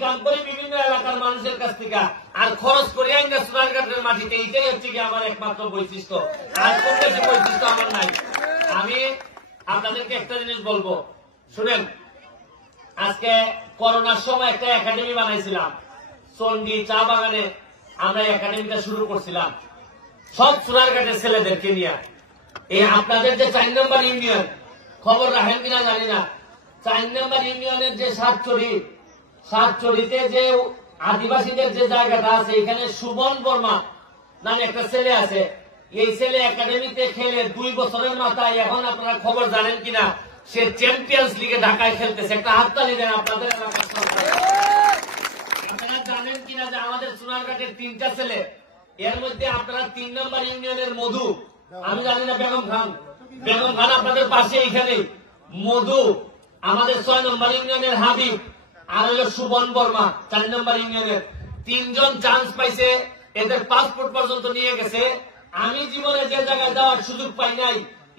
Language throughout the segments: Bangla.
ইনকাম করি বিভিন্ন এলাকার মানুষের কাছ থেকে, আর খরচ করি আইনা সোনারঘাটের মাটিতে। এইটাই হচ্ছে কি আমার একমাত্র বৈশিষ্ট্য, আর কোন বেশি বৈশিষ্ট্য আমার নাই। আমি আপনাদেরকে একটা জিনিস বলবো, শুনেন। আজকে করোনার সময় একটা একাডেমি বানাইছিলাম চন্ডী চা বাগানে। আমরা একাডেমিটা শুরু করছিলাম সব সোনারঘাটের ছেলেদেরকে নিয়ে। এই আপনাদের যে 4 নম্বর ইউনিয়ন, খবর রাখেন কিনা জানি না, 4 নম্বর ইউনিয়নের যে সাতচড়িতে যে আদিবাসীদের যে জায়গাটা আছে, এখানে সুবন বর্মা নামে একটা ছেলে আছে। এই ছেলে একাডেমিতে খেলে 2 বছরের মাথায় এখন আপনারা খবর জানেন কিনা, সে চ্যাম্পিয়ন্স লিগে ঢাকায় খেলতেছে। একটা হাততালি দেন আপনাদের এলাকার সরকার। আপনারা জানেন কিনা যে আমাদের সোনারঘাটের 3টা ছেলে, এর মধ্যে আপনারা 3 নম্বর ইউনিয়নের মধু, আমি জানি না বেগম খান আপনাদের পাশে এখানে মধু, আমাদের 6 নম্বর ইউনিয়নের হাবিব, আর হলো সুবন বর্মা 4 নম্বর ইউনিয়নের। 3 জন চান্স পাইছে, এদের পাসপোর্ট পর্যন্ত নিয়ে গেছে। আমি জীবনে যে জায়গায় যাওয়ার সুযোগ পাই নাই,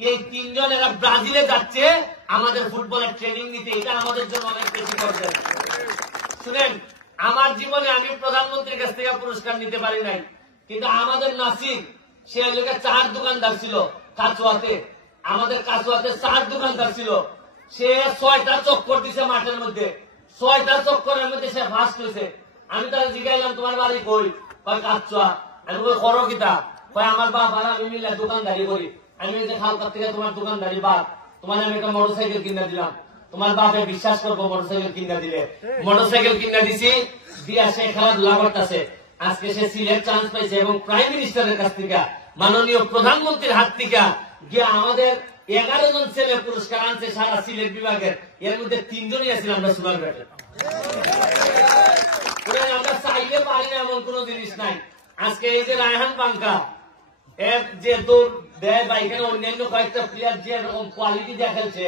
এই 3 জন এরা ব্রাজিলে যাচ্ছে আমাদের ফুটবলের ট্রেনিং নিতে। এটা আমাদের জন্য অনেক বেশি করছে। শুনেন, আমার জীবনে আমি প্রধানমন্ত্রীর কাছ থেকে পুরস্কার নিতে পারি নাই, কিন্তু আমাদের নাসির, সে এলাকায় 4 দোকানদার ছিল কাচুয়াতে। আমাদের কাচুয়াতে 4 দোকানদার ছিল। সে 6টা চক্কর দিছে মাঠের মধ্যে, 6টা চক্করের মধ্যে সে ফার্স্ট হয়েছে। আমি তারা জিজ্ঞাসলাম তোমার বাড়ি কই? কাচুয়া। আমি বলি করো কিতা? আমার বাপ আর আমি মিলে দোকানদারি করি। আমি খালকার থেকে তোমার দোকানদারি বাদ, তোমার আমি একটা মোটরসাইকেল কিনা দিলাম। তোমার বাপে বিশ্বাস করবো মোটরসাইকেল কিনা দিলে। মোটরসাইকেল কিনা দিছি, দিয়া সে খেলাধুলা করতেছে। আজকে সে সিলেট চান্স পাইছে এবং প্রাইম মিনিস্টারের কাছ থেকে, মাননীয় প্রধানমন্ত্রীর হাত থেকে গিয়ে আমাদের 11 জন ছেলে পুরস্কার আনছে সারা সিলেট বিভাগের। এর মধ্যে 3 জনই আছিলাম আমরা সোনারঘাটে। আমরা চাইলে পারি না এমন কোন জিনিস নাই। আজকে এই যে রায়হান পাঙ্কা এর যে দৌড় দেয় বা এখানে অন্যান্য কয়েকটা প্লেয়ার যে এরকম কোয়ালিটি দিয়ে খেলছে,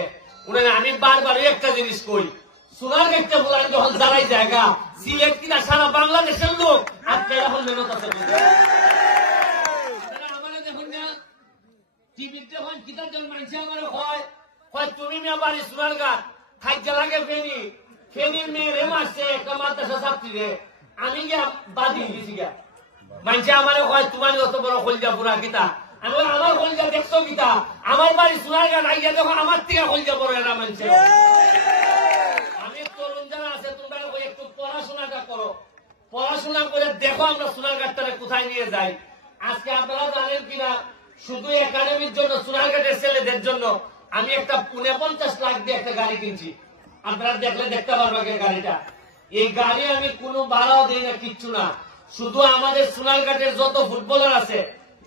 উনারা আমি বারবারই একটা জিনিস কই, সোনারঘাটটা বলার যখন যারাই জায়গা সিলেট কিনা সারা বাংলাদেশের লোক আপনারা এখন মেহনত আছে। আমার দেখুন না টিভিতে হয় কিতার জন মানুষ আমার হয় তুমি মেয়ে বাড়ি সোনারঘাট খাইজা লাগে ফেনির মেয়েরে মারছে একটা মাদ্রাসা ছাত্রী রে, আমি গিয়া বাদি গেছি গা। মানুষে আমার হয় তোমার অত বড় কলজা পুরা কিতা, আমি আমার কলজা দেখছো কিতা, আমার বাড়ি সোনারঘাট আইয়া দেখো আমার থেকে কলজা বড় এরা মানছে। আমি তরুণ যারা আছে তোমরা একটু পড়াশোনাটা করো, পড়াশোনা করে দেখো আমরা সোনারঘাটটারে কোথায় নিয়ে যাই। আজকে আপনারা জানেন কিনা, শুধু একাডেমির জন্য সোনারঘাটের ছেলেদের জন্য আমি একটা 49 লাখ দিয়ে একটা গাড়ি কিনছি। আপনারা দেখলে দেখতে পারবেন গাড়িটা। এই গাড়ি আমি কোনো ভাড়াও দিই না, কিচ্ছু না। শুধু আমাদের সোনারঘাটের যত ফুটবলার আছে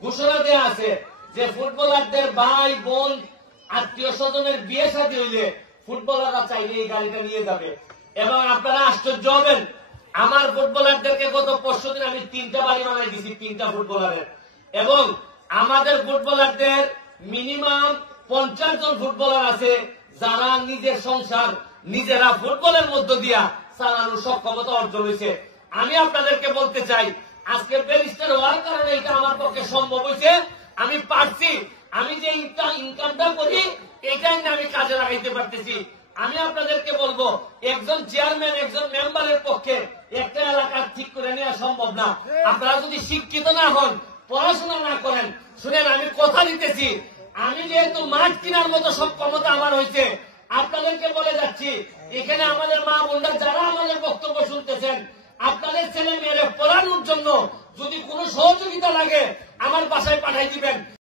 ঘোষণা দেওয়া আছে যে ফুটবলারদের ভাই বোন আত্মীয় স্বজনের বিয়ে শাদী হইলে ফুটবলাররা চাইলে এই গাড়িটা নিয়ে যাবে। এবং আপনারা আশ্চর্য হবেন, আমার ফুটবলারদেরকে গত 5 দিন আমি 3টা বাড়ি বানাই দিছি 3টা ফুটবলারের। এবং আমাদের ফুটবলারদের মিনিমাম 50 জন ফুটবলার আছে যারা নিজের সংসার নিজেরা ফুটবলের মধ্য দিয়া চালানোর সক্ষমতা অর্জন হয়েছে। আমি আপনাদেরকে বলতে চাই, আজকে ব্যারিস্টার হওয়ার কারণে এটা আমার পক্ষে সম্ভব হয়েছে। আমি পারছি, আমি যে ইনকামটা করি এটাই না আমি কাজে লাগাইতে পারতেছি। আমি আপনাদেরকে বলবো, একজন চেয়ারম্যান একজন মেম্বারের পক্ষে একটা এলাকা ঠিক করে নেওয়া সম্ভব না। আপনারা যদি শিক্ষিত না হন, পড়াশোনা না করেন, শুনেন আমি কথা দিতেছি, আমি যেহেতু মাঠ কেনার মতো সব ক্ষমতা আমার হয়েছে, আপনাদেরকে বলে যাচ্ছি, এখানে আমাদের মা বোনরা যারা আমাদের বক্তব্য শুনতেছেন, আপনাদের ছেলে মেয়েরা পড়ানোর জন্য যদি কোনো সহযোগিতা লাগে আমার বাসায় পাঠাই দিবেন।